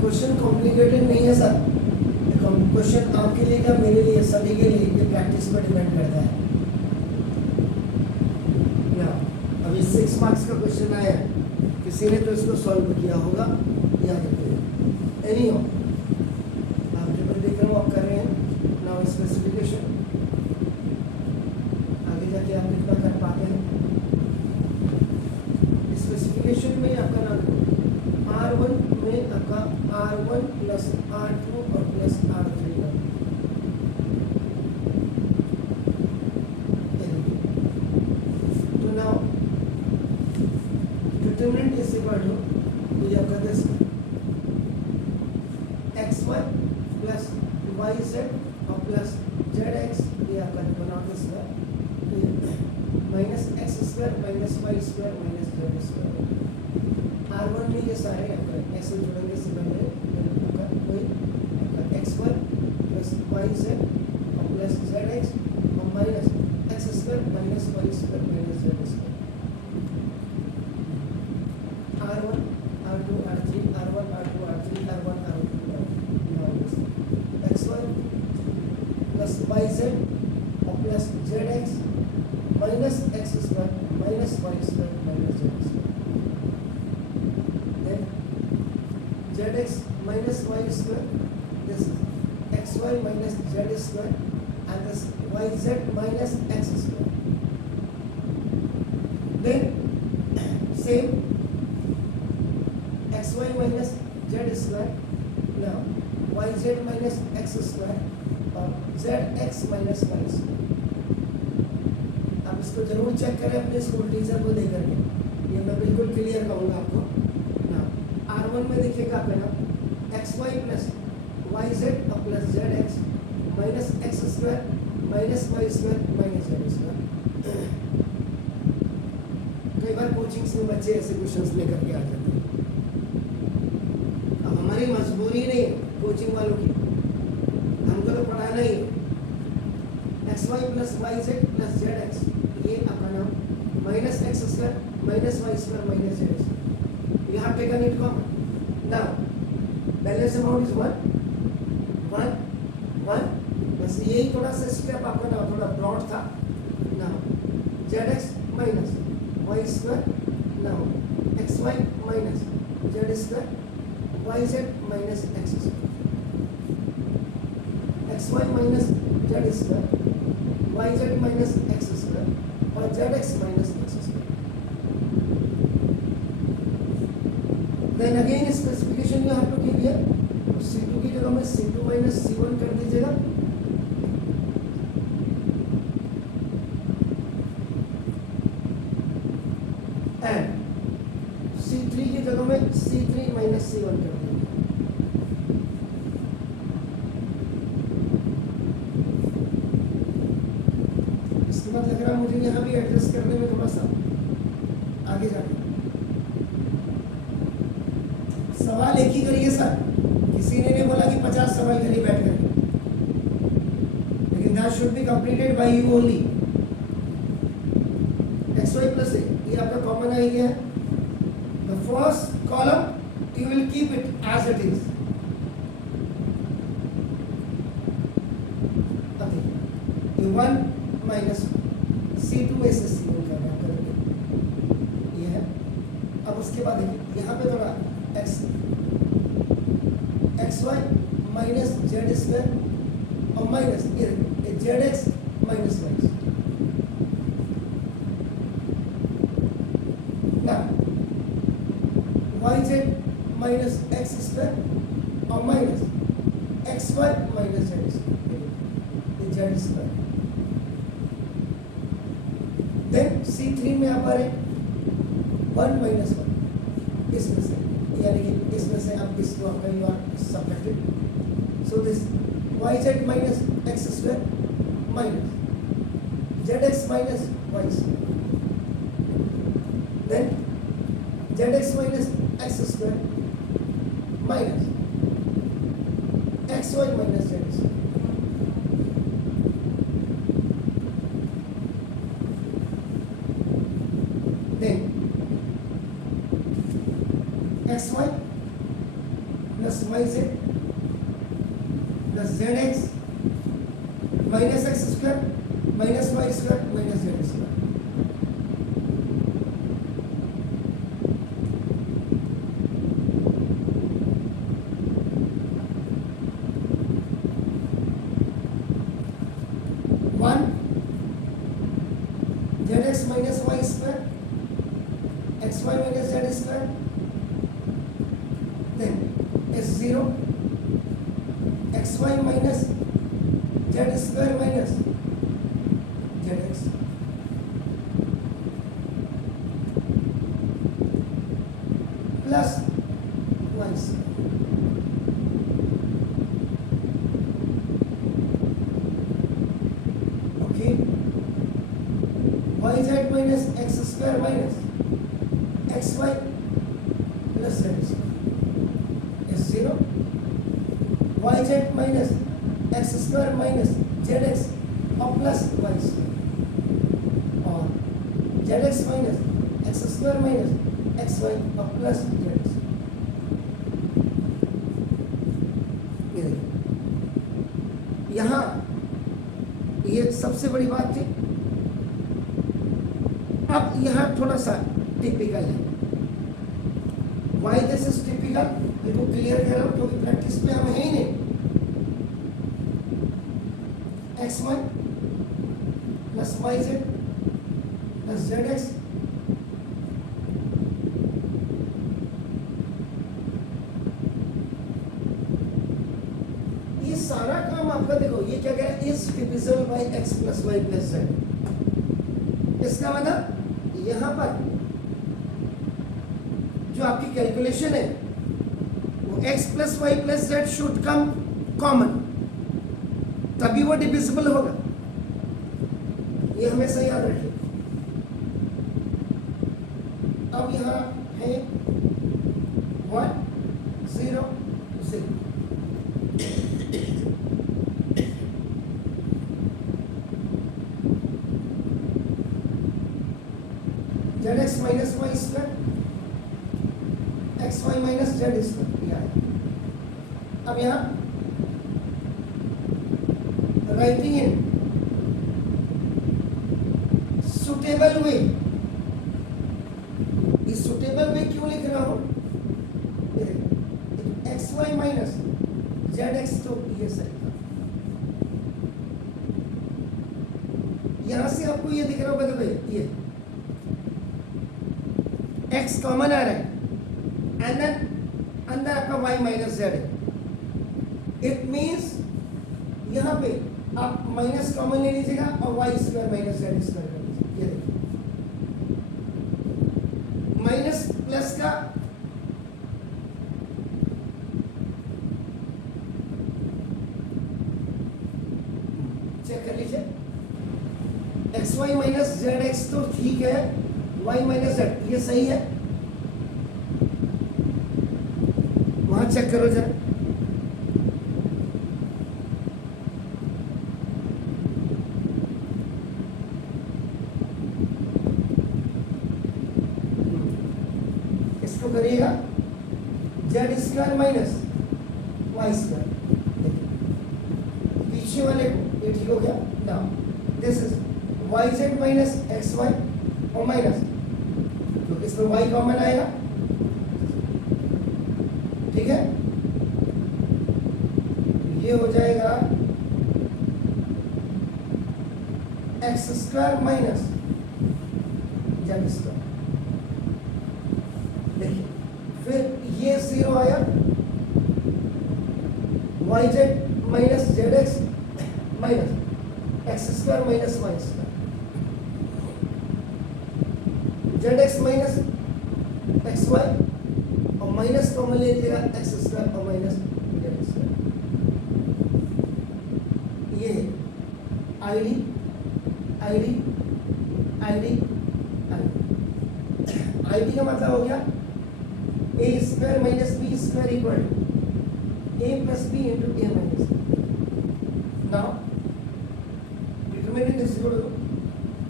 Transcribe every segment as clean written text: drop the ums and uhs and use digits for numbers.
Question complicated नहीं है sir. Question आपके लिए क्या मेरे लिए सभी के लिए ये प्रैक्टिस पर डिपेंड करता है या अभी 6 मार्क्स का क्वेश्चन आया है, किसी ने तो इसको सॉल्व किया होगा या एनी हो। आप पेपर देख रहे हो, आप कर रहे हैं नाउ स्पेसिफिकेशन, आगे जाके आप कितना कर पाते हैं। स्पेसिफिकेशन में आपका नाम R1 में आपका R1 प्लस R2 और प्लस R3 का तो now determinant is equal to ये आपका दिस xy प्लस yz और प्लस zx, ये आपका बना this minus x square minus Y square minus Z square. R1 में ये सारे आपका ऐसे जुड़ेंगे से पहले आपका कोई आपका xy प्लस yz और प्लस zx और minus x square minus Y square minus Z square. R1 R2 R3 R1 R2 R3 R1 R2 xy plus yz और plus zx minus x square minus Y square minus Z square. zx minus y square, this is xy minus z square, and this yz minus x square. Then same xy minus z square, now yz minus x square और zx minus y square. आप इसको जरूर check करें अपने school teacher को देकर के, ये मैं बिल्कुल क्लियर कहूँगा आपको। R1 में देखिएगा आपका ना xy प्लस yz और plus zx minus x square minus Y square minus Z square. कई बार कोचिंग्स में बच्चे ऐसे क्वेश्चंस लेकर के आ जाते हैं। अब हमारी मजबूरी नहीं है कोचिंग वालों की, हमको तो पढ़ाना ही है। xy plus yz plus zx, ये आपका नाम minus x square minus Y square minus Z square. You have taken it common. Now, balance amount is 1, 1. बस यही थोड़ा सा स्टेप आपका ना थोड़ा ब्रॉड था। Now, zx minus y square. Now, xy minus z square, yz minus x square. xy minus z square, yz minus x square और zx minus x square. Then again specification you have to give here, C2 की जगह में C2 minus C1 कर दीजिएगा। And C3 की जगह में C3 minus C1 कर दीजिएगा। इसके बाद लग रहा है मुझे यहाँ भी एडजस्ट करने में थोड़ा सा आगे जाना। सवाल एक ही करिए सर, किसी ने नहीं बोला कि 50 सवाल करिए बैठ कर, लेकिन that should be completed by you only. xy plus a, ये आपका कॉमन आ गया है। The first column you will keep it as it is. अब देखिए 1 माइनस C2 में से C1 करना करेंगे, ये है। अब उसके बाद देखिए यहाँ पे थोड़ा xy माइनस जेड स्क्वायर और minus zx minus y। yz minus x square और minus xy minus z square. Then C3 में आप आ रहे 1 माइनस 1 इसमें से, यानी कि इसमें से आप इसको आपका you are subtracted, so this yz minus x square minus zx minus y square, then zx minus x square minus xy minus z square. Then x Y plus y Z plus Z x minus x square minus Y square minus Z square. One z x minus Y square x y minus Z square then as zero x y minus Z square minus Z x plus Y square. Okay y Z minus x square minus x Y plus Z square as zero y Z minus x square minus Z x और plus Y square और z x minus x square minus x Y और plus Z x. ये देखिए यहाँ ये सबसे बड़ी बात थी। अब यहाँ थोड़ा सा टिपिकल है। वाई दिस इज टिपिकल, देखो क्लियर कर रहा हूँ क्योंकि प्रैक्टिस पे हम है ही नहीं। X Y plus y Z plus Z x ये सारा काम आपका देखो ये क्या कह रहा है, is divisible by x plus Y plus z. इसका मतलब यहां पर जो आपकी कैलकुलेशन है वो x plus Y plus z should come common, तभी वो डिविजिबल होगा। ये हमेशा याद रखिए। अब यहां है 1 0 0 z x minus Y square x y minus Z square. अब यहां राइटिंग इन सुटेबल वे। इस सुटेबल वे क्यों लिख रहा हूं, x y minus Z x तो ये सही था। यहां से आपको ये दिख रहा होगा, देखो ये एक्स कॉमन आ रहा है एंड देन अंदर आपका वाई माइनस जेड है। इट मीन्स यहां पे आप माइनस कॉमन ले लीजिएगा और y square minus Z square कर लीजिए। ये देखिए माइनस प्लस का चेक कर लीजिए, x y minus Z x तो ठीक है, वाई माइनस जेड ये सही है। वहां चेक करो जरा, इसको करिएगा z square minus Y square, पीछे वाले को ये ठीक हो गया। Now this is y Z minus x Y और माइनस, तो इसमें वाई कॉमन आएगा, ठीक है। ये हो जाएगा X square minus Z square. देखिए फिर ये 0 आया, Y Z minus Z x minus x square minus Y square, Z x minus x Y और माइनस कॉमन ले लीजिएगा एक्स स्क्वायर और माइनस जेड स्क्वायर। ये आईडी आईडी आईडी आईडी का मतलब हो गया A square minus B square equal A plus B into A minus. Now determinant is equal to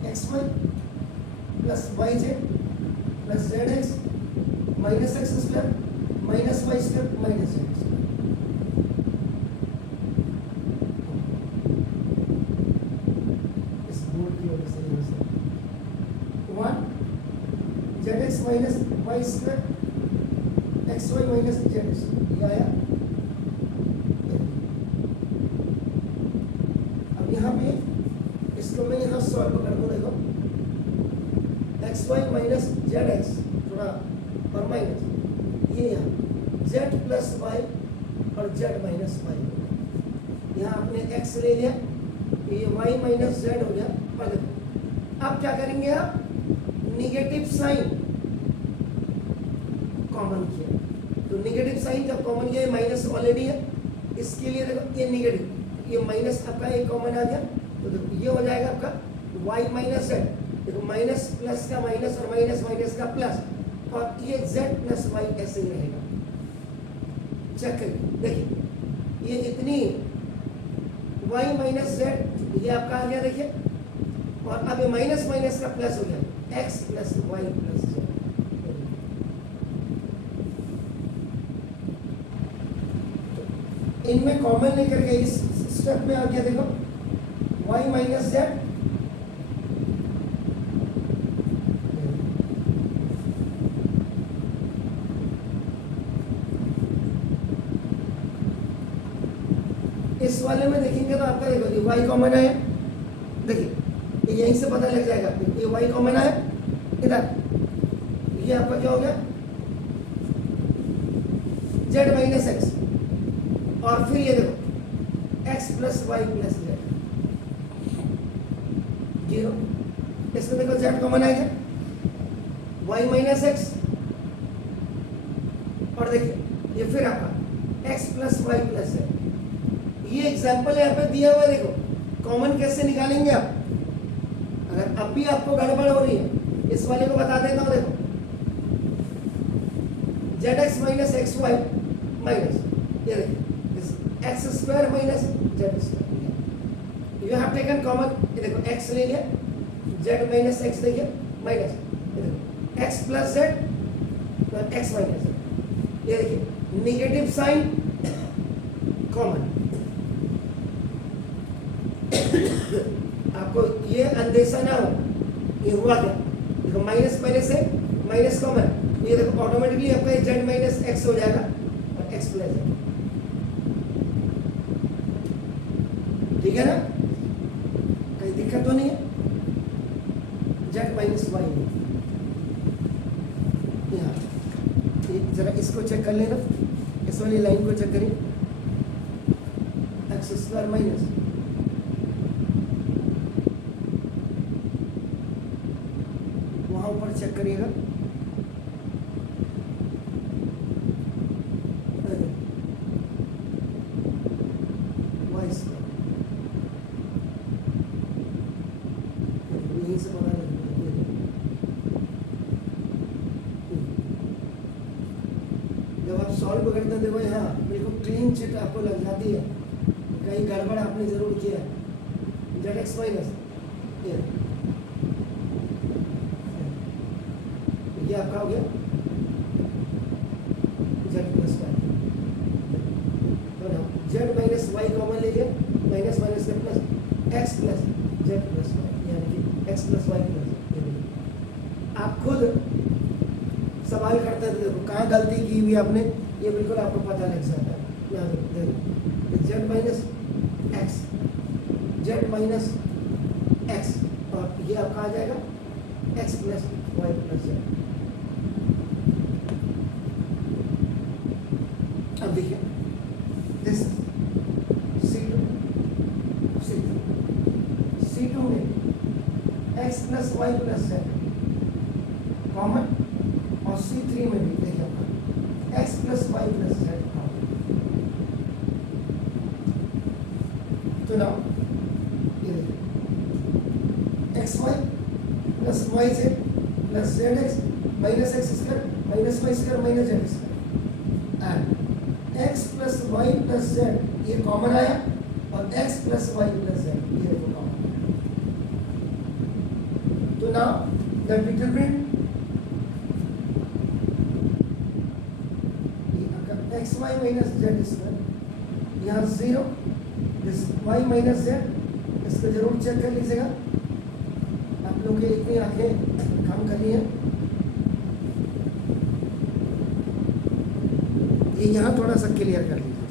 x Y plus y Z plus Z x minus x square minus Y square minus Z square, इस board की वजह से यहाँ से 1 z x minus Y square x y minus Z square, ये आया। अब यहाँ पे इसको मैं यहाँ सॉल्व कर दूँ, देखो x y minus Z x थोड़ा और माइनस ये यहाँ जेड प्लस वाई और जेड माइनस वाई, यहाँ आपने एक्स ले लिया, ये वाई माइनस जेड हो गया। और देखो अब क्या करेंगे, आप निगेटिव साइन कॉमन किया, तो निगेटिव साइन जब कॉमन किया, ये माइनस ऑलरेडी है, इसके लिए देखो ये निगेटिव, ये माइनस आपका एक कॉमन आ गया, तो देखो ये हो जाएगा आपका वाई माइनस जेड, देखो माइनस प्लस का माइनस और माइनस माइनस का प्लस, और ये z प्लस वाई ऐसे ही रहेगा। चेक करिए, देखिए ये जितनी y माइनस जेड ये आपका आ गया, देखिए, और अब ये माइनस माइनस का प्लस हो गया x plus Y plus z. इनमें कॉमन लेकर के इस स्टेप में आ गया, देखो y माइनस जेड इस वाले में देखेंगे तो आपका देखो ये y कॉमन है, देखिए ये यहीं से पता लग जाएगा, ये y कॉमन है इधर, ये आपका क्या हो गया z माइनस एक्स, और फिर ये देखो x plus Y plus z 0, इसमें देखो z कॉमन आ गया y माइनस एक्स, और देखिए ये फिर आपका x plus Y plus z. ये एग्जाम्पल यहाँ पे दिया हुआ है, देखो कॉमन कैसे निकालेंगे आप, अगर अब भी आपको गड़बड़ हो रही है इस वाले को बता देता हूँ, देखो z x minus x y minus, ये देखिए x square minus Z square, you have taken common, ये देखो एक्स ले लिया, जेड माइनस एक्स देखिए माइनस, ये देखो एक्स प्लस जेड और एक्स माइनस जेड, ये देखिए निगेटिव साइन कॉमन। आपको ये अंदेशा ना हो ये हुआ क्या, देखो माइनस पहले से माइनस कॉमन, ये देखो ऑटोमेटिकली आपका जेड माइनस एक्स हो जाएगा और एक्स प्लस जेड, ठीक है ना, कहीं दिक्कत तो नहीं है, जेड माइनस वाई यहाँ, जरा इसको चेक कर लेना, इस वाली लाइन को चेक करिए, एक्स स्क्वायर माइनस ऊपर चेक करिएगा, वाई स्क्वायर यहीं से पता लगेगा, जब आप सॉल्व करते हैं देखो यहाँ बिल्कुल क्लीन चिट आपको लग जाती है, कहीं गड़बड़ आपने जरूर किया, जेड एक्स माइनस ये आपका हो गया z plus y, Z minus y common ले लिया, माइनस माइनस का plus x plus z plus y, यानी कि एक्स प्लस वाई प्लस। आप खुद सवाल करते थे, देखो कहाँ गलती की हुई आपने, ये बिल्कुल आपको पता लग जाता है। यहाँ देखो z minus x, z minus x, और ये आपका आ जाएगा x plus Y plus z. अब देखिए दिस C2 में x plus Y plus z common, और C3 में भी देखिए आपका x plus Y plus z common. तो नाउ ये देखिए x Y plus y Z plus Z x minus x square minus Y square minus Z square, and x plus Y plus z ये common आया, और x plus Y plus z ये देखो common आया। तो now the determinant x y minus Z square, यहाँ 0, this Y minus Z, इसको जरूर चेक कर लीजिएगा, आप लोग के इतनी आंखें काम कर रही हैं। ये यहाँ थोड़ा सा क्लियर कर लीजिए,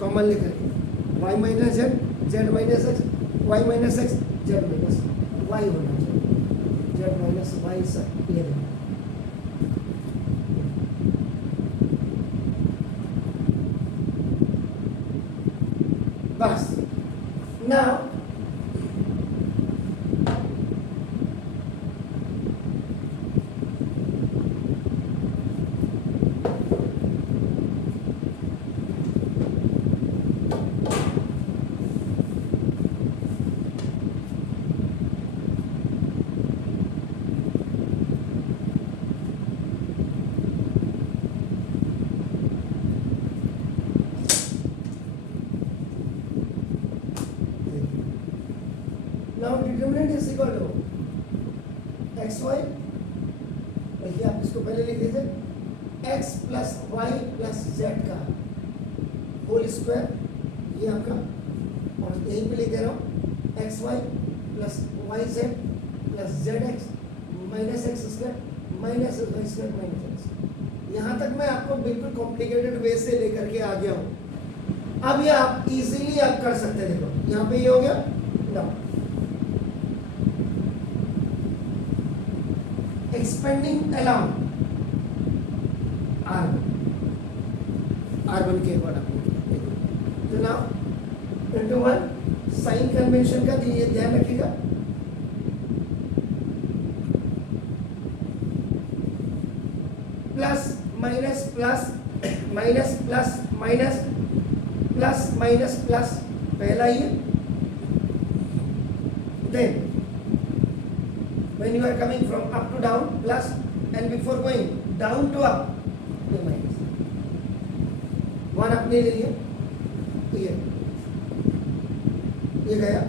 कॉमन लेकर के Y minus z, z minus x, y minus x, z minus y होना चाहिए, जेड माइनस वाई सब ये देखो। बस now now determinant is equal to x y, देखिए आप इसको पहले लिख दीजिए, x plus Y plus Z का होल स्क्वायर, ये आपका, और यहीं पे लिख दे रहा हूँ x Y plus y Z plus Z x minus x square minus Y square minus x. यहाँ तक मैं आपको बिल्कुल कॉम्प्लिकेटेड वे से लेकर के आ गया हूँ। अब ये आप इजीली आप कर सकते हैं, देखो यहाँ पे ये हो गया ना, expanding along R1 के बाद तो ना इंटू 1 साइन कन्वेंशन का ये ध्यान रखिएगा, plus minus plus minus plus minus plus minus plus, पहला ये, then when you are coming from up to down plus, and before going down to up ये minus, 1 अपने ले लिए, ये गया,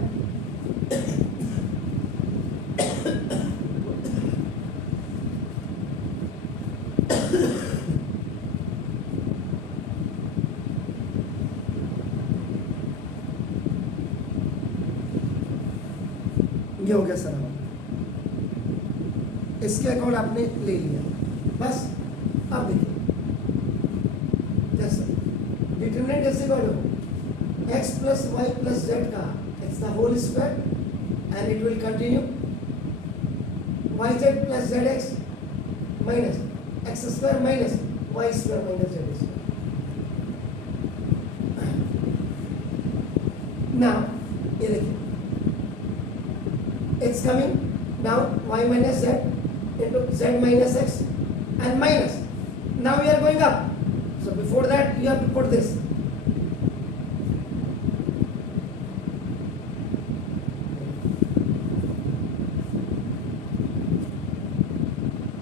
ये हो गया सर, इसके अकाउंट आपने ले लिया। बस अब देखिए जैसे डिटरमिनेंट ऐसे करो X plus Y plus Z का it's the whole square and it will continue, Y Z plus Z x minus x square minus Y square minus Z square. Now ये देखिए it's coming now Y minus Z into z minus x and minus. Now we are going up. So before that you have to put this.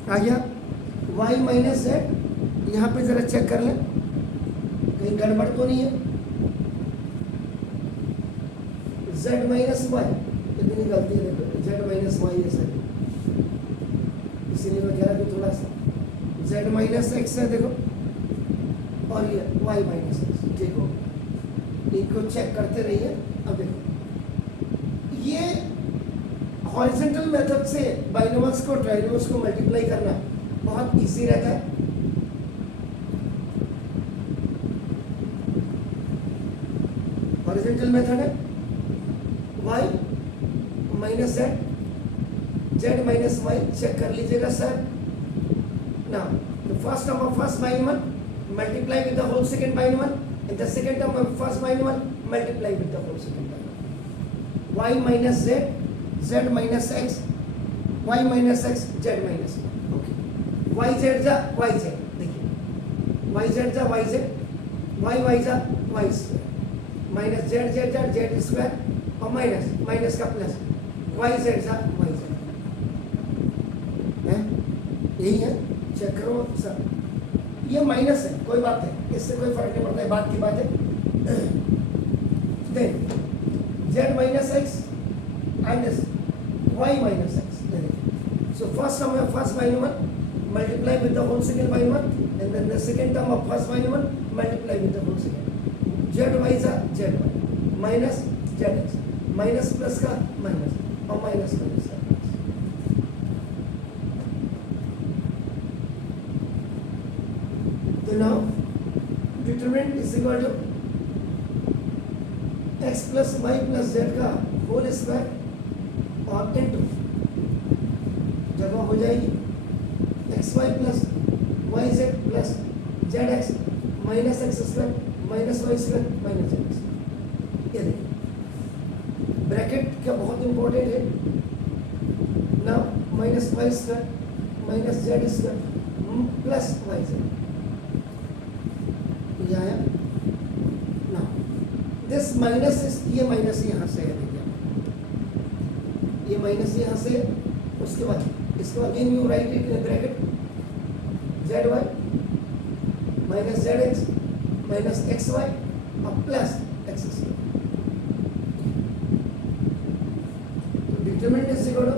आ गया y minus z, यहाँ पे जरा check कर लें कहीं गड़बड़ तो नहीं है, z minus y, कितनी गलती है देखो, z minus y ऐसा, इसीलिए मैं कह रहा कि थोड़ा सा z माइनस एक्स है देखो, और ये y माइनस एक्स, ठीक हो, इनको चेक करते रहिए। अब देखो ये हॉरिजॉन्टल मेथड से बाइनोमल्स को ट्राइनोमल्स को मल्टीप्लाई करना बहुत इजी रहता है। हॉरिजॉन्टल मेथड है y minus z, z minus y, check कर लीजिएगा sir. Now the first term of first binomial multiply with the whole second binomial, and the second term of first binomial multiply with the whole second binomial, y minus z, z minus x, y minus x, z minus okay, y z जा y z, देखिए y z जा y z, y y जा y square minus z z जा z square, और minus minus का plus y z जा y z, यही है, चेक करो सर। ये माइनस है, कोई बात नहीं, इससे कोई फर्क नहीं पड़ता है, बात की बात है। Then z minus x and y minus x, so first term of first binomial multiply with the whole second binomial and then the second term of first y1 multiply with the whole second. zy is a zy minus zx minus plus का minus और minus minus का तो now determinant is equal to x plus y plus z का whole square और into जगह हो जाएगी x Y plus y Z plus Z x minus x square minus Y square minus Z x. ये देखिए bracket क्या बहुत important है ना, minus Y square minus Z square plus y z ये आया ना। दिस माइनस ये माइनस यहाँ से है, देखिए ये माइनस यहाँ से, उसके बाद इसको again you write it in bracket z y minus Z x minus x Y और प्लस एक्स स्क्वायर। तो determinant is equal to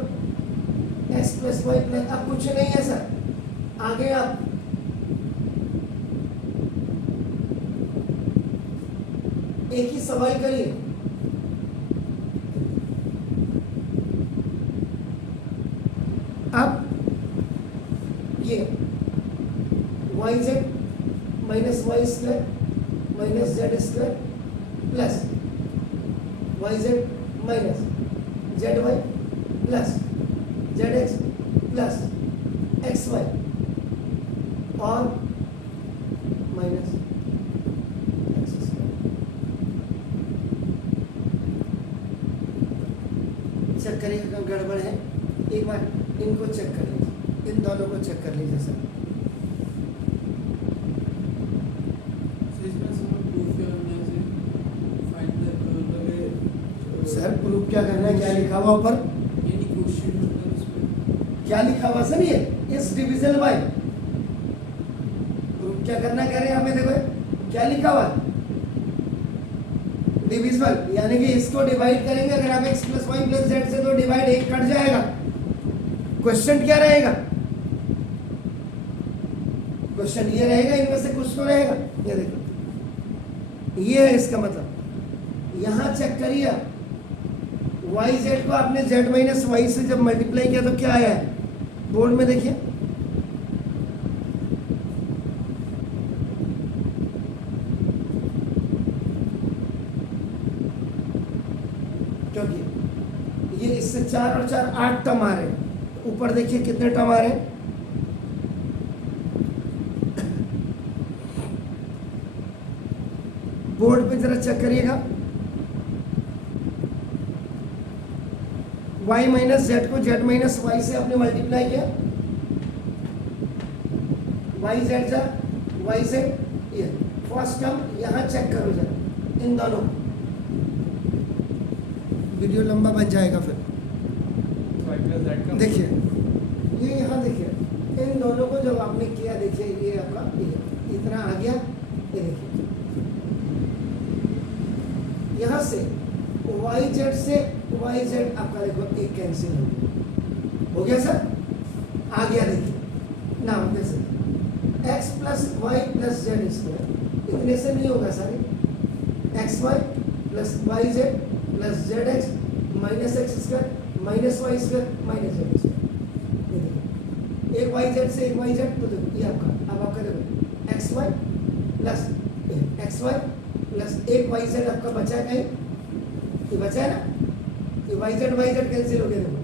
x plus Y plus, अब कुछ नहीं है सर, आगे आप एक ही सवाल करिए, अब ये y Z minus Y square minus Z square plus y Z minus z y plus Z x plus x Y और माइनस एक्स स्क्वायर। चेक करिएगा गड़बड़ है, एक बार इनको चेक कर लीजिए, इन दोनों को चेक कर लीजिए सर। सर प्रूफ क्या करना है, क्या लिखा हुआ ऊपर, क्या लिखा हुआ सर, ये इस डिविजन बाय प्रूफ क्या करना कह रहे हैं हमें, देखो क्या लिखा हुआ डिविजिबल, यानी कि इसको डिवाइड करेंगे, अगर आप x plus Y plus z से तो डिवाइड एक कट जाएगा। क्वेश्चन क्या रहेगा, क्वेश्चन ये रहेगा, इनमें से कुछ तो रहेगा। ये देखो ये है इसका मतलब, यहां चेक करिए वाई जेड को आपने जेड माइनस वाई से जब मल्टीप्लाई किया तो क्या आया है, बोर्ड में देखिए क्योंकि ये इससे 4 और 4 8 टर्म आ रहे हैं, ऊपर देखिए कितने टर्म आ रहे हैं, बोर्ड पे जरा चेक करिएगा। y माइनस जेड को जेड माइनस वाई से आपने मल्टीप्लाई किया, y जेड जा y से, ये फर्स्ट टर्म यहाँ चेक करो जरा, इन दोनों वीडियो लंबा बन जाएगा फिर। देखिए ये यहाँ देखिए, इन दोनों को जब आपने किया, देखिए ये आपका ये इतना आ गया, ये देखिए यहाँ से वाई जेड से वाई जेड आपका देखो एक कैंसिल हो गया सर, आ गया देखिए ना, जैसे x plus Y plus Z square इतने से नहीं होगा sir, x Y plus y Z plus Z x minus x square minus Y square minus Z square, एक वाई जेड से एक वाई जेड, तो देखो ये आपका, अब आपका देखो x Y plus x Y plus एक वाई जेड आपका बचा है कहीं, ये बचा है ना, ये वाई जेड कैंसिल हो गया, देखो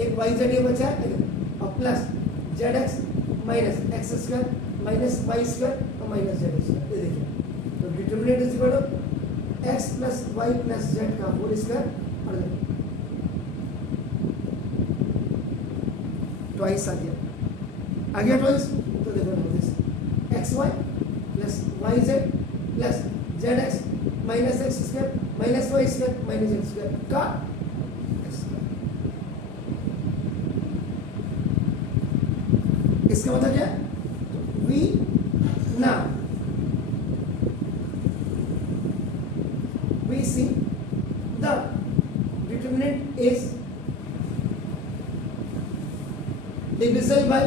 एक वाई जेड ये बचा है और plus Z x minus x square minus Y square और माइनस जेड स्क्वायर। ये देखिए तो determinant is equal to x plus Y plus Z का होल स्क्वायर और ट्वाइस आ गया ट्वाइस, तो देखो this x Y plus y Z plus Z x minus x square minus Y square minus Z square का square. इसका मतलब क्या, we now we see the determinant is divisible by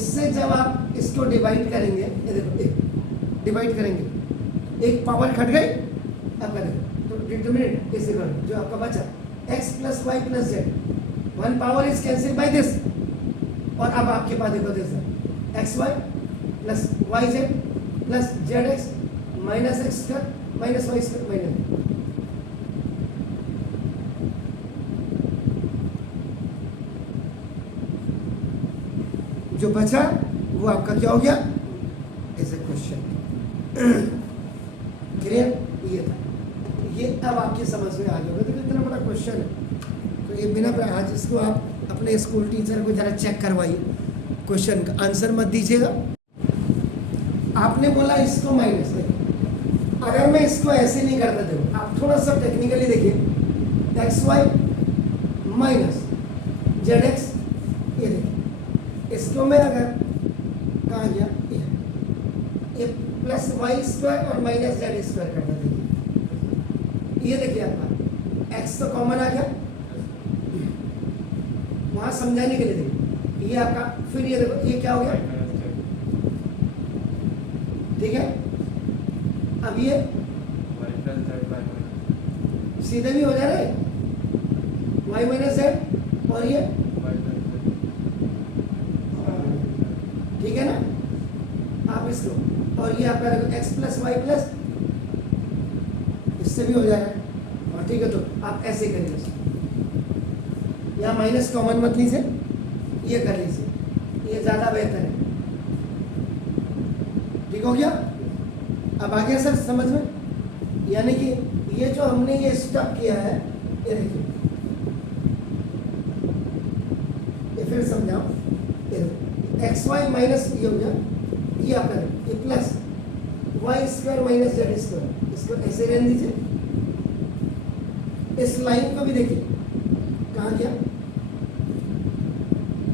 इससे जब आप इसको डिवाइड करेंगे, ये देखो डिवाइड करेंगे, एक पावर घट गई आपका, देखो तो डिटरमिनेंट इज इक्वल जो आपका बचा x plus Y plus z, one power is cancel by this, और अब आपके पास देखो this x Y plus y Z plus Z x minus x square minus Y square minus, जो बचा वो आपका क्या हो गया, इज ए क्वेश्चन। क्लियर, ये था, ये अब आपकी समझ में आ गया होगा। देखो इतना बड़ा क्वेश्चन है, तो ये बिना आज इसको आप अपने स्कूल टीचर को जरा चेक करवाइए, क्वेश्चन का आंसर मत दीजिएगा। आपने बोला इसको माइनस में, अगर मैं इसको ऐसे नहीं करता, देखो आप थोड़ा सा टेक्निकली देखिए, x y minus Z x, ये देखिए इसको मैं अगर कहाँ गया, ये प्लस वाई स्क्वायर और माइनस जेड स्क्वायर करता, देखिए ये देखिए आपका एक्स तो कॉमन आ गया, वहां समझाने के लिए देखिए ये आपका, फिर ये देखो ये क्या हो गया, ठीक है। अब ये सीधे भी हो जा रहे वाई माइनस जेड, और ये ठीक है ना, आप इसको, और ये आपका देखो एक्स प्लस वाई प्लस, इससे भी हो जाएगा, और ठीक है तो आप ऐसे करिए, या माइनस कॉमन मत लीजिए, ये कर लीजिए, ये ज़्यादा बेहतर है। ठीक हो गया, अब आ गया सर समझ में, यानी कि ये जो हमने ये स्टेप किया है, ये देखिए, ये फिर समझाओ, एक्स वाई माइनस ये हो गया, ये आपका ये plus Y square minus Z square, इसको ऐसे रहने दीजिए। इस लाइन को भी देखिए कहाँ गया,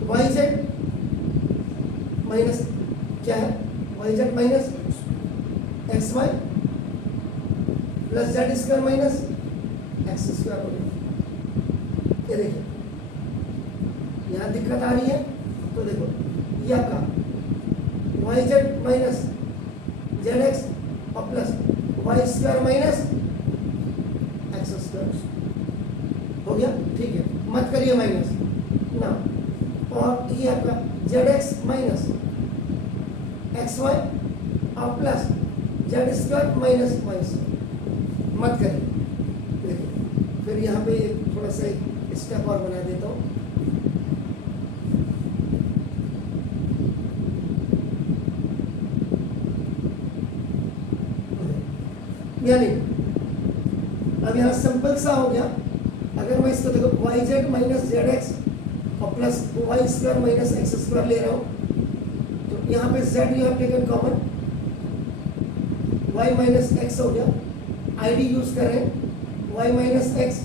वाई जेड माइनस क्या है, y Z minus x Y plus Z square minus x square हो गया। ये देखिए यहाँ दिक्कत आ रही है, तो देखो ये आपका Y Z minus Z x और plus Y square minus x square हो गया, ठीक है, मत करिए माइनस ना, और ये आपका Z x minus x Y और plus Z square minus Y square, मत करिए। देखिए फिर यहाँ पे थोड़ा सा एक स्टेप और बना देता हूँ, यानी अब यहाँ सिंपल सा हो गया, अगर मैं इसको देखो Y Z minus Z x और plus Y square minus x square ले रहा हूँ, तो यहाँ पे Z you have taken common, Y minus X हो गया, आईडी यूज कर रहे हैं Y minus x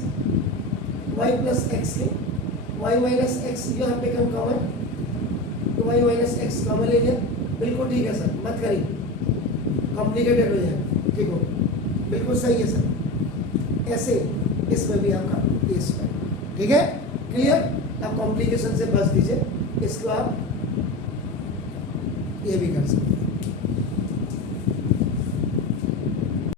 Y plus X के, Y minus X you have taken common, तो वाई माइनस एक्स कॉमन ले लिया, बिल्कुल ठीक है सर, मत करिए कॉम्प्लिकेटेड हो जाए, ठीक हो, बिल्कुल सही है सर। ऐसे इसमें भी आपका ये स्क्वायर, ठीक है, क्लियर, आप कॉम्प्लिकेशन से बच दीजिए, इसको आप ये भी कर सकते हैं।